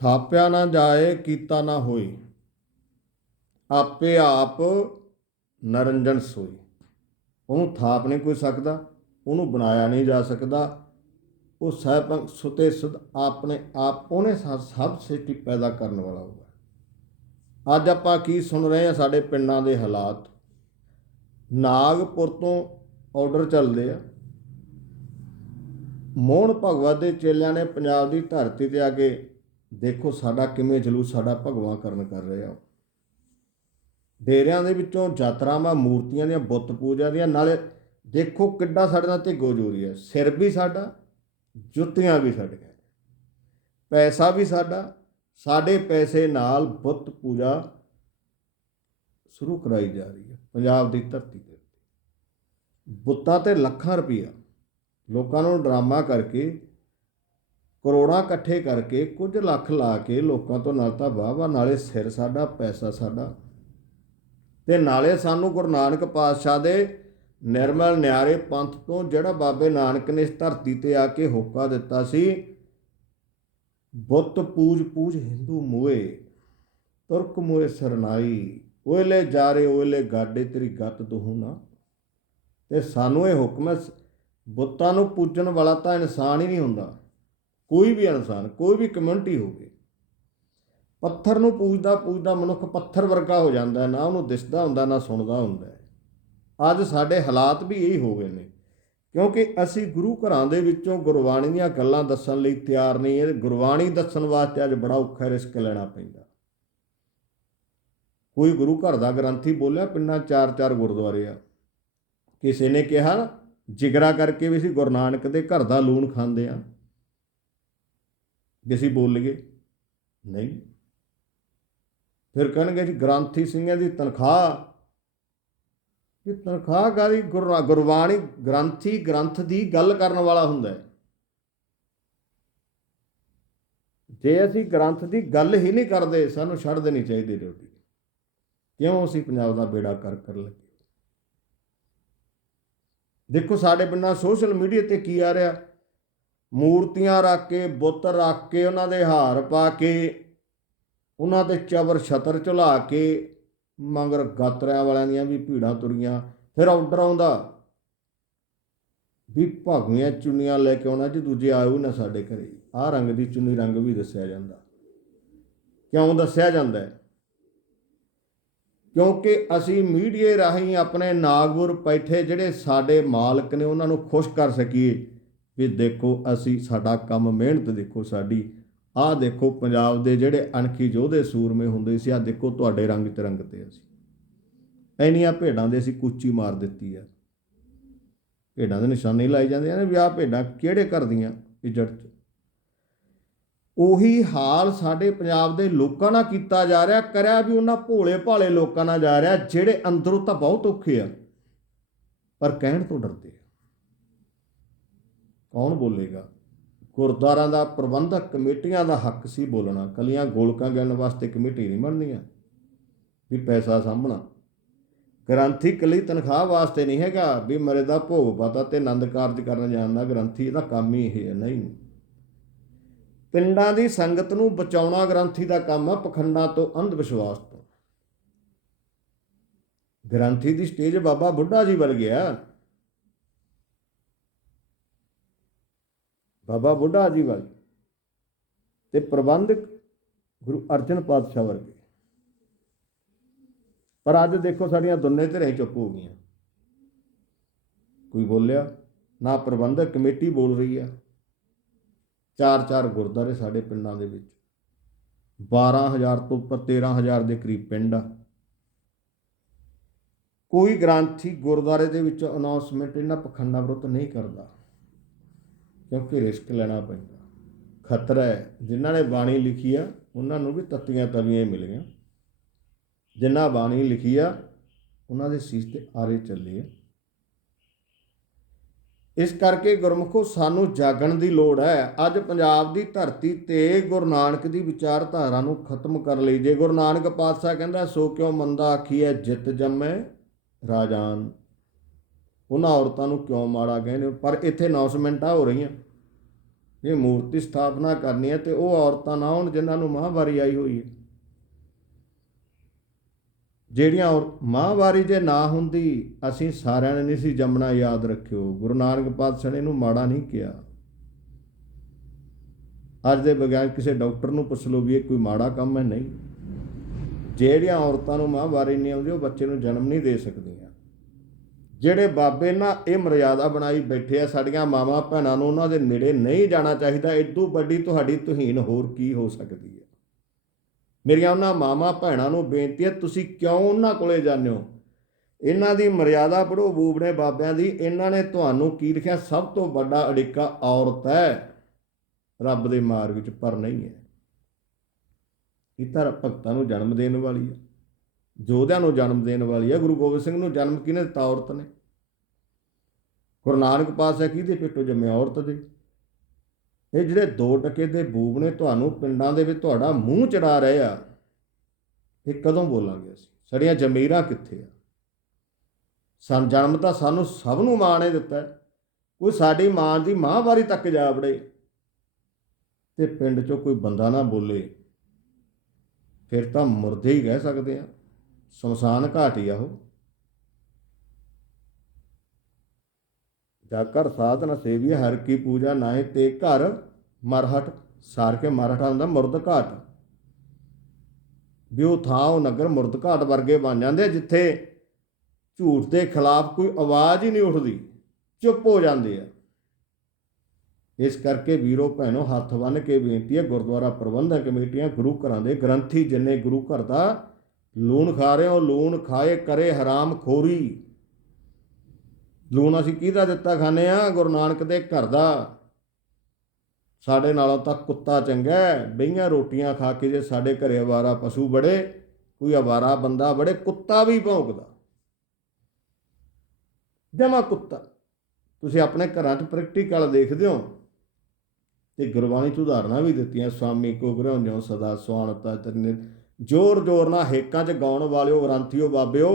ਥਾਪਿਆ ਨਾ ਜਾਏ, ਕੀਤਾ ਨਾ ਹੋਈ ਆਪੇ ਆਪ ਨਰੰਜਨ ਸੋਈ ਉਹਨੂੰ ਥਾਪ ਨਹੀਂ ਕੋਈ ਸਕਦਾ, ਉਹਨੂੰ ਬਣਾਇਆ ਨਹੀਂ ਜਾ ਸਕਦਾ। ਉਹ ਸਹਿਬ ਸੁਤੇ ਸੁਧ ਆਪਣੇ ਆਪ, ਉਹਨੇ ਸਭ ਸ੍ਰਿਸ਼ਟੀ ਪੈਦਾ ਕਰਨ ਵਾਲਾ ਹੋਗਾ ਅੱਜ ਆਪਾਂ ਕੀ ਸੁਣ ਰਹੇ ਹਾਂ ਸਾਡੇ ਪਿੰਡਾਂ ਦੇ ਹਾਲਾਤ। ਨਾਗਪੁਰ ਤੋਂ ਆਰਡਰ ਚੱਲਦੇ ਆ। ਮੋਹਨ ਭਗਵਤ ਦੇ ਚੇਲਿਆਂ ਨੇ ਪੰਜਾਬ ਦੀ ਧਰਤੀ ਤੇ ਆ ਕੇ ਦੇਖੋ ਸਾਡਾ ਕਿਵੇਂ ਜਲੂਸ ਸਾਡਾ ਭਗਵਾਨ ਕਰਨ ਕਰ ਰਹੇ। ਆ ਡੇਰਿਆਂ ਦੇ ਵਿੱਚੋਂ ਯਾਤਰਾਵਾਂ, ਮੂਰਤੀਆਂ ਦੀਆਂ, ਬੁੱਤ ਪੂਜਾ ਦੀਆਂ, ਨਾਲੇ ਦੇਖੋ ਕਿੱਡਾ ਸਾਡੇ ਨਾਲ ਤੇ ਗੋਜੋਰੀ ਹੈ। ਸਿਰ ਵੀ ਸਾਡਾ, ਜੁੱਤੀਆਂ ਵੀ ਸਾਡੀਆਂ। ਪੈਸਾ ਵੀ ਸਾਡਾ, ਸਾਡੇ ਪੈਸੇ ਨਾਲ ਬੁੱਤ ਪੂਜਾ ਸ਼ੁਰੂ ਕਰਾਈ ਜਾ ਰਹੀ ਹੈ ਪੰਜਾਬ ਦੀ ਧਰਤੀ ਤੇ। ਬੁੱਤਾਂ ਤੇ ਲੱਖਾਂ ਰੁਪਈਆ ਲੋਕਾਂ ਨੂੰ ਡਰਾਮਾ ਕਰਕੇ ਕਰੋੜਾਂ ਇਕੱਠੇ ਕਰਕੇ ਕੁਝ ਲੱਖ ਲਾ ਕੇ ਲੋਕਾਂ ਤੋਂ ਨਾਲ ਤਾਂ ਵਾਹ ਨਾਲੇ ਸਿਰ ਸਾਡਾ, ਪੈਸਾ ਸਾਡਾ। ਤੇ ਨਾਲੇ ਸਾਨੂੰ ਗੁਰੂ ਨਾਨਕ ਪਾਤਸ਼ਾਹ ਦੇ ਨਿਰਮਲ ਨਿਆਰੇ ਪੰਥ ਤੋਂ ਜਿਹੜਾ ਬਾਬੇ ਨਾਨਕ ਨੇ ਇਸ ਧਰਤੀ ਤੇ ਆ ਕੇ ਹੋਕਾ ਦਿੱਤਾ ਸੀ, ਬੁੱਤ ਪੂਜ ਪੂਜ ਹਿੰਦੂ ਮੋਏ ਤੁਰਕ ਮੋਏ ਸਰਨਾਈ ਓਲੇ ਜਾਰੇ ਓਲੇ ਗਾਡੇ ਤੇਰੀ ਗੱਤ ਦਹੂ ਨਾ। ਤੇ ਸਾਨੂੰ ਇਹ ਹੁਕਮ ਬੁੱਤਾਂ ਨੂੰ ਪੂਜਣ ਵਾਲਾ ਤਾਂ ਇਨਸਾਨ ਹੀ ਨਹੀਂ ਹੁੰਦਾ। ਕੋਈ ਵੀ ਇਨਸਾਨ, ਕੋਈ ਵੀ ਕਮਿਊਨਿਟੀ ਹੋਵੇ, ਪੱਥਰ ਨੂੰ ਪੂਜਦਾ ਪੂਜਦਾ ਮਨੁੱਖ ਪੱਥਰ ਵਰਗਾ ਹੋ ਜਾਂਦਾ ਨਾ ਉਹਨੂੰ ਦਿਸਦਾ ਹੁੰਦਾ, ਨਾ ਸੁਣਦਾ ਹੁੰਦਾ ਅੱਜ ਸਾਡੇ ਹਾਲਾਤ ਵੀ ਇਹੀ ਹੋ ਗਏ ਨੇ, ਕਿਉਂਕਿ ਅਸੀਂ ਗੁਰੂ ਘਰਾਂ ਦੇ ਵਿੱਚੋਂ ਗੁਰਬਾਣੀ ਦੀਆਂ ਗੱਲਾਂ ਦੱਸਣ ਲਈ ਤਿਆਰ ਨਹੀਂ ਇਹ ਗੁਰਬਾਣੀ ਦੱਸਣ ਵਾਸਤੇ ਅੱਜ ਬੜਾ ਔਖਾ ਰਿਸਕ ਲੈਣਾ ਪੈਂਦਾ। ਕੋਈ ਗੁਰੂ ਘਰ ਦਾ ਗ੍ਰੰਥੀ ਬੋਲਿਆ, ਪਿੰਡਾਂ ਚਾਰ ਚਾਰ ਗੁਰਦੁਆਰੇ ਆ। ਕਿਸੇ ਨੇ ਕਿਹਾ, ਜਿਗਰਾ ਕਰਕੇ ਵੀ ਅਸੀਂ ਗੁਰੂ ਨਾਨਕ ਦੇ ਘਰ ਦਾ ਲੂਣ ਖਾਂਦੇ ਆ ਜੇ ਅਸੀਂ ਬੋਲ ਲਈਏ। ਨਹੀਂ। ਫਿਰ ਕਹਿਣਗੇ ਜੀ, ਗ੍ਰੰਥੀ ਸਿੰਘਾਂ ਦੀ ਤਨਖਾਹ। ਇਹ ਤਨਖਾਹ ਕਾਦੀ ਗੁਰਬਾਣੀ, ਗ੍ਰੰਥੀ, ਗ੍ਰੰਥ ਦੀ ਗੱਲ ਕਰਨ ਵਾਲਾ ਹੁੰਦਾ ਹੈ। ਜੇ ਅਸੀਂ ਗ੍ਰੰਥ ਦੀ ਗੱਲ ਹੀ ਨਹੀਂ ਕਰਦੇ, ਸਾਨੂੰ ਛੱਡ ਦੇਣੀ ਚਾਹੀਦੀ ਡਿਊਟੀ। ਕਿਉਂ ਅਸੀਂ ਪੰਜਾਬ ਦਾ ਬੇੜਾ ਕਰ ਕਰ ਲੱਗੇ ਦੇਖੋ, ਸਾਡੇ ਪਿੰਡਾਂ ਸੋਸ਼ਲ ਮੀਡੀਆ ਤੇ ਕੀ ਆ ਰਿਹਾ? ਮੂਰਤੀਆਂ ਰੱਖ ਕੇ, ਬੁੱਤ ਰੱਖ ਕੇ ਉਹਨਾਂ ਦੇ ਹਾਰ ਪਾ ਕੇ, ਉਹਨਾਂ ਤੇ ਚਬਰ ਛਤਰ ਝੁਲਾ ਕੇ, ਮਗਰ ਗਾਤਰਿਆਂ ਵਾਲਿਆਂ ਦੀਆਂ ਵੀ ਭੀੜਾਂ ਤੁਰੀਆਂ। ਫਿਰ ਆਰਡਰ ਆਉਂਦਾ ਵੀ ਭਾਗੀਆਂ ਚੁੰਨੀਆਂ ਲੈ ਕੇ ਆਉਣਾ, ਜੀ ਦੂਜੇ ਆਇਓ ਨਾ ਸਾਡੇ ਘਰੇ। ਆਹ ਰੰਗ ਦੀ ਚੁੰਨੀ ਰੰਗ ਵੀ ਦੱਸਿਆ ਜਾਂਦਾ। ਕਿਉਂ ਦੱਸਿਆ ਜਾਂਦਾ? ਹੈ ਕਿਉਂਕਿ ਅਸੀਂ ਮੀਡੀਏ ਰਾਹੀਂ ਆਪਣੇ ਨਾਗੁਰ ਬੈਠੇ ਜਿਹੜੇ ਸਾਡੇ ਮਾਲਕ ਨੇ, ਉਹਨਾਂ ਨੂੰ ਖੁਸ਼ ਕਰ ਸਕੀਏ। ਵੀ ਦੇਖੋ, ਅਸੀਂ ਸਾਡਾ ਕੰਮ ਮਿਹਨਤ ਦੇਖੋ ਸਾਡੀ। ਆਹ ਦੇਖੋ ਪੰਜਾਬ ਦੇ ਜਿਹੜੇ ਅਣਖੀ ਯੋਧੇ ਸੂਰਮੇ ਹੁੰਦੇ ਸੀ, ਆਹ ਦੇਖੋ ਤੁਹਾਡੇ ਰੰਗ ਤੇ ਰੰਗ ਤੇ ਅਸੀਂ। ਐਨੀਆਂ ਭੇਡਾਂ ਦੇ ਅਸੀਂ ਕੁੱਚੀ ਮਾਰ ਦਿੱਤੀ ਆ। ਭੇਡਾਂ ਦੇ ਨਿਸ਼ਾਨੇ ਲਾਏ ਜਾਂਦੇ ਆ ਵੀ ਆਹ ਭੇਡਾਂ ਕਿਹੜੇ ਘਰ ਦੀਆਂ ਇੱਜੜ ਚ। ਉਹੀ ਹਾਲ ਸਾਡੇ ਪੰਜਾਬ ਦੇ ਲੋਕਾਂ ਨਾਲ ਕੀਤਾ ਜਾ ਰਿਹਾ, ਕਰਿਆ ਵੀ ਉਹਨਾਂ ਭੋਲੇ ਭਾਲੇ ਲੋਕਾਂ ਨਾਲ ਜਾ ਰਿਹਾ, ਜਿਹੜੇ ਅੰਦਰੋਂ ਤਾਂ ਬਹੁਤ ਔਖੇ ਆ, ਪਰ ਕਹਿਣ ਤੋਂ ਡਰਦੇ ਕੌਣ ਬੋਲੇਗਾ? ਗੁਰਦੁਆਰਾਂ ਦਾ ਪ੍ਰਬੰਧਕ ਕਮੇਟੀਆਂ ਦਾ ਹੱਕ ਸੀ ਬੋਲਣਾ। ਕਲੀਆਂ ਗੋਲਕਾਂ ਗਿਣਨ ਵਾਸਤੇ ਕਮੇਟੀ ਨਹੀਂ ਬਣਨੀਆਂ। ਵੀ ਪੈਸਾ ਸਾਂਭਣਾ। ਗ੍ਰੰਥੀ ਕਲੀ ਤਨਖਾਹ ਵਾਸਤੇ ਨਹੀਂ ਹੈਗਾ। ਵੀ ਮਰੇ ਦਾ ਭੋਗ ਪਤਾ ਤੇ ਆਨੰਦ ਕਾਰਜ ਕਰਨ ਜਾਣ ਦਾ ਗ੍ਰੰਥੀ ਇਹਦਾ ਕੰਮ ਹੀ ਇਹ ਹੈ ਨਹੀਂ। ਪਿੰਡਾਂ ਦੀ ਸੰਗਤ ਨੂੰ ਬਚਾਉਣਾ ਗ੍ਰੰਥੀ ਦਾ ਕੰਮ ਹੈ ਪਖੰਡਾਂ ਤੋਂ ਅੰਧ ਵਿਸ਼ਵਾਸ ਤੋਂ। ਗ੍ਰੰਥੀ ਦੀ ਸਟੇਜ ਬਾਬਾ ਬੁੱਢਾ ਜੀ ਵੱਲ ਗਿਆ ਬਾਬਾ ਬੁੱਢਾ ਜੀ ਵੱਲ ਤੇ ਪ੍ਰਬੰਧਕ ਗੁਰੂ ਅਰਜਨ ਪਾਤਸ਼ਾਹ ਵਰਗੇ। ਪਰ ਅੱਜ ਦੇਖੋ ਸਾਡੀਆਂ ਦੋਨੇ ਧਿਰਾਂ ਚੁੱਪ ਹੋ ਗਈਆਂ। ਕੋਈ ਬੋਲਿਆ, ਨਾ ਪ੍ਰਬੰਧਕ ਕਮੇਟੀ ਬੋਲ ਰਹੀ ਆ। ਚਾਰ ਚਾਰ ਗੁਰਦਾਰੇ ਸਾਡੇ ਪਿੰਡਾਂ ਦੇ ਵਿੱਚ। 12000 ਤੋਂ ਉੱਪਰ 13000 ਦੇ ਕਰੀਬ ਪਿੰਡ ਆ। ਕੋਈ ਗ੍ਰੰਥੀ ਗੁਰਦਾਰੇ ਦੇ ਵਿੱਚ ਅਨਾਉਂਸਮੈਂਟ ਇਹਨਾਂ ਪਖੰਡਾਂ ਵਿਰੁੱਧ ਨਹੀਂ ਕਰਦਾ। ਕਿਉਂਕਿ ਰਿਸਕ ਲੈਣਾ ਪੈਂਦਾ। ਖਤਰਾ ਹੈ। ਜਿਨ੍ਹਾਂ ਨੇ ਬਾਣੀ ਲਿਖੀ ਆ, ਉਹਨਾਂ ਨੂੰ ਵੀ ਤੱਤੀਆਂ ਤਵੀਆਂ ਹੀ ਮਿਲੀਆਂ। ਜਿਨ੍ਹਾਂ ਬਾਣੀ ਲਿਖੀ ਆ, ਉਹਨਾਂ ਦੇ ਸੀਸ ਤੇ ਆਰੇ ਚੱਲੇ ਆ। ਇਸ ਕਰਕੇ ਗੁਰਮੁਖੋ, ਸਾਨੂੰ ਜਾਗਣ ਦੀ ਲੋੜ ਹੈ। ਅੱਜ ਪੰਜਾਬ ਦੀ ਧਰਤੀ ਤੇ ਗੁਰੂ ਨਾਨਕ ਦੀ ਵਿਚਾਰਧਾਰਾ ਨੂੰ ਖਤਮ ਕਰਨ ਲਈ। ਜੇ ਗੁਰੂ ਨਾਨਕ ਪਾਤਸ਼ਾਹ ਕਹਿੰਦਾ, ਸੋ ਕਿਉ ਮੰਦਾ ਆਖੀ ਹੈ ਜਿਤ ਜੰਮੈ ਰਾਜਾਨ। ਉਹਨਾਂ ਔਰਤਾਂ ਨੂੰ ਕਿਉਂ ਮਾੜਾ ਕਹਿੰਦੇ ਪਰ ਇੱਥੇ ਅਨਾਉਂਸਮੈਂਟਾਂ ਹੋ ਰਹੀਆਂ। ਇਹ ਮੂਰਤੀ ਸਥਾਪਨਾ ਕਰਨੀ ਹੈ ਤੇ ਉਹ ਔਰਤਾਂ ਨਾ ਹੋਣ ਜਿਨ੍ਹਾਂ ਨੂੰ ਮਹਾਂਵਾਰੀ ਆਈ ਹੋਈ ਹੈ। ਜਿਹੜੀਆਂ ਔਰ- ਮਹਾਂਵਾਰੀ ਜੇ ਨਾ ਹੁੰਦੀ, ਅਸੀਂ ਸਾਰਿਆਂ ਨੇ ਨਹੀਂ ਸੀ ਜੰਮਣਾ ਯਾਦ ਰੱਖਿਓ। ਗੁਰੂ ਨਾਨਕ ਪਾਤਸ਼ਾਹ ਨੇ ਇਹਨੂੰ ਮਾੜਾ ਨਹੀਂ ਕਿਹਾ। ਅੱਜ ਦੇ ਵਿਗਿਆਨ ਕਿਸੇ ਡਾਕਟਰ ਨੂੰ ਪੁੱਛ ਲਓ ਵੀ ਇਹ ਕੋਈ ਮਾੜਾ ਕੰਮ ਹੈ, ਨਹੀਂ। ਜਿਹੜੀਆਂ ਔਰਤਾਂ ਨੂੰ ਮਾਹਵਾਰੀ ਨਹੀਂ ਆਉਂਦੀ, ਉਹ ਬੱਚੇ ਨੂੰ ਜਨਮ ਨਹੀਂ ਦੇ ਸਕਦੀਆਂ। ਜਿਹੜੇ ਬਾਬੇ ਨਾ ਇਹ ਮਰਿਆਦਾ ਬਣਾਈ ਬੈਠੇ ਆ, ਸਾਡੀਆਂ ਮਾਵਾਂ ਭੈਣਾਂ ਨੂੰ ਉਹਨਾਂ ਦੇ ਨੇੜੇ ਨਹੀਂ ਜਾਣਾ ਚਾਹੀਦਾ ਇਦੋਂ ਵੱਡੀ ਤੁਹਾਡੀ ਤੁਹੀਨ ਹੋਰ ਕੀ ਹੋ ਸਕਦੀ ਹੈ? ਮੇਰੀਆਂ ਉਹਨਾਂ ਮਾਵਾਂ ਭੈਣਾਂ ਨੂੰ ਬੇਨਤੀ ਹੈ, ਤੁਸੀਂ ਕਿਉਂ ਉਹਨਾਂ ਕੋਲੇ ਜਾਂਦੇ ਹੋ? ਇਹਨਾਂ ਦੀ ਮਰਿਆਦਾ ਪੜੋ ਬੂਬੜੇ ਬਾਬਿਆਂ ਦੀ, ਇਹਨਾਂ ਨੇ ਤੁਹਾਨੂੰ ਕੀ ਲਿਖਿਆ? ਸਭ ਤੋਂ ਵੱਡਾ ਅੜਿੱਕਾ ਔਰਤ ਹੈ। ਰੱਬ ਦੇ ਮਾਰਗ ਵਿੱਚ ਪਰ ਨਹੀਂ ਹੈ। ਇਹ ਤਾਂ ਭਗਤਾਂ ਨੂੰ ਜਨਮ ਦੇਣ ਵਾਲੀ ਹੈ। ਯੋਧਿਆਂ ਨੂੰ ਜਨਮ ਦੇਣ ਵਾਲੀ ਹੈ ਗੁਰੂ ਗੋਬਿੰਦ ਸਿੰਘ ਨੂੰ ਜਨਮ ਕਿਹਨੇ ਦਿੱਤਾ ਔਰਤ ਨੇ? ਗੁਰੂ ਨਾਨਕ ਪਾਤਸ਼ਾਹ ਕਿਹਦੇ ਪੇਟੋਂ ਜੰਮਿਆ ਔਰਤ ਦੇ? ਇਹ ਜਿਹੜੇ ਦੋ ਟਕੇ ਦੇ ਬੂਬ ਨੇ, ਤੁਹਾਨੂੰ ਪਿੰਡਾਂ ਦੇ ਵਿੱਚ ਤੁਹਾਡਾ ਮੂੰਹ ਚੜਾ ਰਹੇ ਆ, ਇਹ ਕਦੋਂ ਬੋਲਾਂਗੇ ਅਸੀਂ? ਸਾਡੀਆਂ ਜ਼ਮੀਰਾਂ ਕਿੱਥੇ ਆ? ਸੰ ਜਨਮ ਤਾਂ ਸਾਨੂੰ ਸਭ ਨੂੰ ਮਾਂ ਨੇ ਦਿੱਤਾ ਕੋਈ ਸਾਡੀ ਮਾਂ ਦੀ ਮਾਂਵਾਰੀ ਤੱਕ ਜਾ ਵੜੇ ਤੇ ਪਿੰਡ 'ਚੋਂ ਕੋਈ ਬੰਦਾ ਨਾ ਬੋਲੇ, ਫਿਰ ਤਾਂ ਮੁਰਦੇ ਹੀ ਕਹਿ ਸਕਦੇ ਆ। ਸ਼ਮਸ਼ਾਨ ਘਾਟ ਹੀ ਆ ਉਹ। ਜਾ ਕਰ ਸਾਧਨ ਸੇਵੀ ਹਰ ਕੀ ਪੂਜਾ ਨਾਹੀ ਤੇ ਘਰ ਮਰਹਟ ਸਾਰ ਕੇ ਮਰਹਟ ਹੁੰਦਾ ਮੁਰਦ ਘਾਟ। ਵੀ ਉਹ ਥਾਂ ਉਹ ਨਗਰ ਮੁਰਦ ਘਾਟ ਵਰਗੇ ਬਣ ਜਾਂਦੇ ਜਿੱਥੇ ਝੂਠ ਦੇ ਖਿਲਾਫ ਕੋਈ ਆਵਾਜ਼ ਹੀ ਨਹੀਂ ਉੱਠਦੀ, ਚੁੱਪ ਹੋ ਜਾਂਦੇ ਆ। ਇਸ ਕਰਕੇ ਵੀਰੋ, ਭੈਣੋ, ਹੱਥ ਬੰਨ੍ਹ ਕੇ ਬੇਨਤੀ ਹੈ, ਗੁਰਦੁਆਰਾ ਪ੍ਰਬੰਧਕ ਕਮੇਟੀਆਂ, ਗੁਰੂ ਘਰਾਂ ਦੇ ਗ੍ਰੰਥੀ, ਜਿੰਨੇ ਗੁਰੂ ਘਰ ਦਾ ਲੂਣ ਖਾ ਰਹੇ ਹੋ, ਲੂਣ ਖਾਏ ਕਰੇ ਹਰਾਮ ਖੋਰੀ। ਲੂਣ ਅਸੀਂ ਕਿਹਦਾ ਦਿੱਤਾ ਖਾਂਦੇ ਆ ਗੁਰੂ ਨਾਨਕ ਦੇ ਘਰ ਦਾ। ਸਾਡੇ ਨਾਲੋਂ ਤਾਂ ਕੁੱਤਾ ਚੰਗਾ ਹੈ। ਬਈਆਂ ਰੋਟੀਆਂ ਖਾ ਕੇ ਜੇ ਸਾਡੇ ਘਰੇ ਆਵਾਰਾ ਪਸ਼ੂ ਬੜੇ ਕੋਈ ਆਵਾਰਾ ਬੰਦਾ ਬੜੇ ਕੁੱਤਾ ਵੀ ਭੌਂਕਦਾ। ਜਮਾ ਕੁੱਤਾ। ਤੁਸੀਂ ਆਪਣੇ ਘਰਾਂ 'ਚ ਪ੍ਰੈਕਟੀਕਲ ਦੇਖਦੇ ਹੋ। ਤੇ ਗੁਰਬਾਣੀ 'ਚ ਉਦਾਹਰਨਾਂ ਵੀ ਦਿੱਤੀਆਂ, ਸਵਾਮੀ ਕੋ ਗ੍ਰਹਿ ਸਦਾ ਸੁਆਣਤਾ ਤਨੇ ਜ਼ੋਰ ਜ਼ੋਰ ਨਾਲ ਹੇਕਾਂ 'ਚ ਗਾਉਣ ਵਾਲਿਓ, ਗ੍ਰੰਥੀਓ, ਬਾਬਿਓ,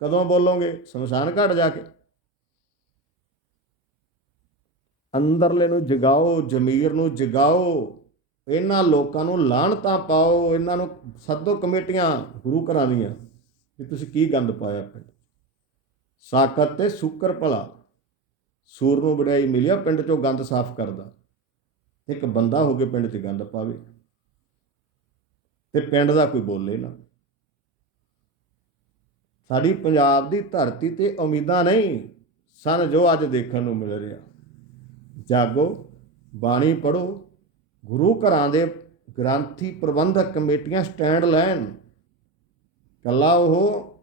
ਕਦੋਂ ਬੋਲੋਗੇ? ਸ਼ਮਸ਼ਾਨ ਘਾਟ ਜਾ ਕੇ। ਅੰਦਰਲੇ ਨੂੰ ਜਗਾਓ, ਜ਼ਮੀਰ ਨੂੰ ਜਗਾਓ, ਇਹਨਾਂ ਲੋਕਾਂ ਨੂੰ ਲਾਹਣਤਾਂ ਪਾਓ, ਇਹਨਾਂ ਨੂੰ ਸੱਦੋ ਕਮੇਟੀਆਂ ਗੁਰੂ ਘਰਾਂ ਦੀਆਂ, ਵੀ ਤੁਸੀਂ ਕੀ ਗੰਦ ਪਾਇਆ ਪਿੰਡ ਸਾਕਤ ਤੇ ਸ਼ੁਕਰ ਭਲਾ, ਸੂਰ ਨੂੰ ਵਡਿਆਈ ਮਿਲਿਆ ਪਿੰਡ ਚੋਂ ਗੰਦ ਸਾਫ਼ ਕਰਦਾ। ਇੱਕ ਬੰਦਾ ਹੋ ਕੇ ਪਿੰਡ 'ਚ ਗੰਦ ਪਾਵੇ। ਤੇ ਪਿੰਡ ਦਾ ਕੋਈ ਬੋਲੇ ਨਾ। ਸਾਡੀ ਪੰਜਾਬ ਦੀ ਧਰਤੀ ਤੇ ਉਮੀਦਾਂ ਨਹੀਂ, ਸਨ ਜੋ ਅੱਜ ਦੇਖਣ ਨੂੰ ਮਿਲ ਰਿਹਾ। ਜਾਗੋ, ਬਾਣੀ ਪੜੋ ਗੁਰੂ ਘਰਾਂ ਦੇ ਗ੍ਰੰਥੀ ਪ੍ਰਬੰਧਕ ਕਮੇਟੀਆਂ ਸਟੈਂਡ ਲੈਣ। ਕੱਲਾ ਉਹ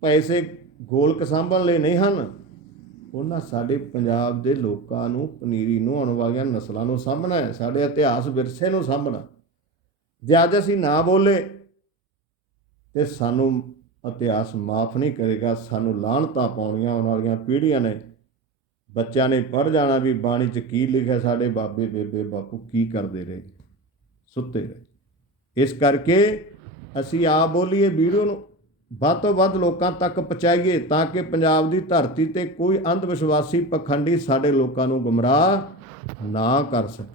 ਪੈਸੇ ਗੋਲਕ ਸਾਂਭਣ ਲਈ ਨਹੀਂ ਹਨ। ਉਹਨਾਂ ਸਾਡੇ ਪੰਜਾਬ ਦੇ ਲੋਕਾਂ ਨੂੰ, ਪਨੀਰੀ ਨੂੰ, ਆਉਣ ਵਾਲੀਆਂ ਨਸਲਾਂ ਨੂੰ ਸਾਂਭਣਾ ਹੈ, ਸਾਡੇ ਇਤਿਹਾਸ ਵਿਰਸੇ ਨੂੰ ਸਾਂਭਣਾ। ਜੇ ਅੱਜ ਅਸੀਂ ਨਾ ਬੋਲੇ ਤੇ ਸਾਨੂੰ ਇਤਿਹਾਸ ਮਾਫ ਨਹੀਂ ਕਰੇਗਾ, ਸਾਨੂੰ ਲਾਹਣਤਾ ਪਾਉਣੀਆਂ ਆਉਣ ਵਾਲੀਆਂ ਪੀੜ੍ਹੀਆਂ ਨੇ। ਬੱਚਿਆਂ ਨੇ ਪੜ ਜਾਣਾ ਵੀ ਬਾਣੀ 'ਚ ਕੀ ਲਿਖਿਆ ਸਾਡੇ ਬਾਬੇ, ਬੇਬੇ, ਬਾਪੂ ਕੀ ਕਰਦੇ ਰਹੇ, ਸੁੱਤੇ ਰਹੇ। ਇਸ ਕਰਕੇ ਅਸੀਂ ਆਪ ਬੋਲੀਏ ਵੀਡੀਓ ਨੂੰ, ਵੱਧ ਤੋਂ ਵੱਧ ਲੋਕਾਂ ਤੱਕ ਪਹੁੰਚਾਈਏ ਤਾਂ ਕਿ ਪੰਜਾਬ ਦੀ ਧਰਤੀ ਤੇ ਕੋਈ ਅੰਧ ਵਿਸ਼ਵਾਸੀ ਪਖੰਡੀ ਸਾਡੇ ਲੋਕਾਂ ਨੂੰ ਗੁੰਮਰਾਹ ਨਾ ਕਰ ਸਕੇ।